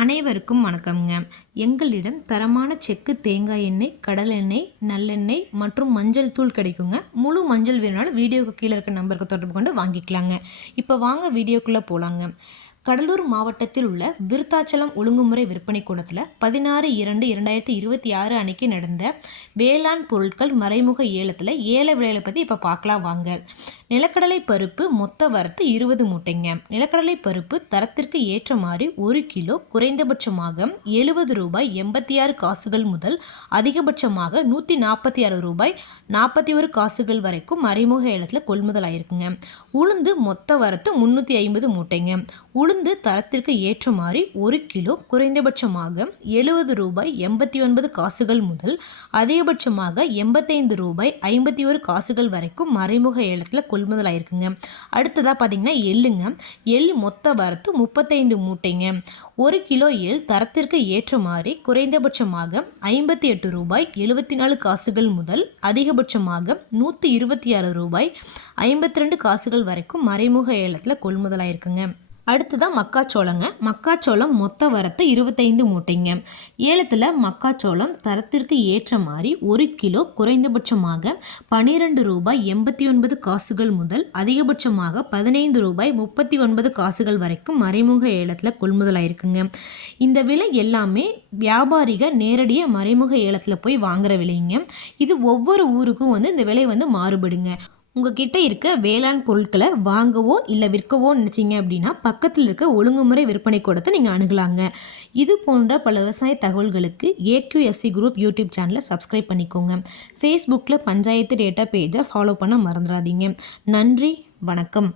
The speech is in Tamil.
அனைவருக்கும் வணக்கம்ங்க. எங்களிடம் தரமான செக்கு தேங்காய் எண்ணெய், கடல் எண்ணெய், நல்லெண்ணெய் மற்றும் மஞ்சள் தூள் கிடைக்குங்க. முழு மஞ்சள் வேணுனாலும் வீடியோவுக்கு கீழே இருக்க நம்பருக்கு தொடர்பு கொண்டு வாங்கிக்கலாங்க. இப்போ வாங்க வீடியோக்குள்ளே போகலாங்க. கடலூர் மாவட்டத்தில் உள்ள விருத்தாச்சலம் ஒழுங்குமுறை விற்பனை கூடத்தில் 16/2/2026 அன்னைக்கு நடந்த வேளாண் பொருட்கள் மறைமுக ஏலத்தில் ஏல விலையை பற்றி இப்போ பார்க்கலாம் வாங்க. நிலக்கடலை பருப்பு மொத்த வரத்து 20 மூட்டைங்க. நிலக்கடலை பருப்பு தரத்திற்கு ஏற்ற மாதிரி 1 கிலோ குறைந்தபட்சமாக ₹70.86 முதல் அதிகபட்சமாக ₹146.41 வரைக்கும் மறைமுக ஏலத்தில் கொள்முதல் ஆயிருக்குங்க. உளுந்து மொத்த வரத்து 350 மூட்டைங்க. உளுந்து தரத்திற்கு ஏற்ற மாதிரி 1 கிலோ குறைந்தபட்சமாக ₹70.89 முதல் அதிகபட்சமாக ₹85.51 வரைக்கும் மறைமுக ஏலத்தில் கொள்முதல் ஆயிருக்குங்க. அடுத்ததாக பார்த்தீங்கன்னா எள்ளுங்க. எள் மொத்த வரத்து 35 மூட்டைங்க. 1 கிலோ எள் தரத்திற்கு ஏற்ற மாதிரி குறைந்தபட்சமாக ₹58.74 முதல் அதிகபட்சமாக ₹126.52 வரைக்கும் மறைமுக ஏலத்தில் கொள்முதல் ஆயிருக்குங்க. அடுத்ததான் மக்காச்சோளங்க. மக்காச்சோளம் மொத்த வரத்து 25 மூட்டைங்க. ஏலத்தில் மக்காச்சோளம் தரத்திற்கு ஏற்ற மாதிரி 1 கிலோ குறைந்தபட்சமாக ₹12.89 முதல் அதிகபட்சமாக ₹15.39 வரைக்கும் மறைமுக ஏலத்தில் கொள்முதல் ஆயிருக்குங்க. இந்த விலை எல்லாமே வியாபாரிகள் நேரடியாக மறைமுக ஏலத்தில் போய் வாங்குற விலைங்க. இது ஒவ்வொரு ஊருக்கும் இந்த விலை மாறுபடுங்க. உங்ககிட்ட இருக்க வேளாண் பொருட்களை வாங்கவோ இல்லை விற்கவோ நினச்சிங்க அப்படின்னா பக்கத்தில் இருக்க ஒழுங்குமுறை விற்பனை கூடத்தை நீங்கள் அணுகலாங்க. இது போன்ற பல விவசாய தகவல்களுக்கு AQSC குரூப் யூடியூப் சேனலை சப்ஸ்கிரைப் பண்ணிக்கோங்க. ஃபேஸ்புக்கில் பஞ்சாயத்து டேட்டா பேஜை ஃபாலோ பண்ண மறந்துடாதீங்க. நன்றி, வணக்கம்.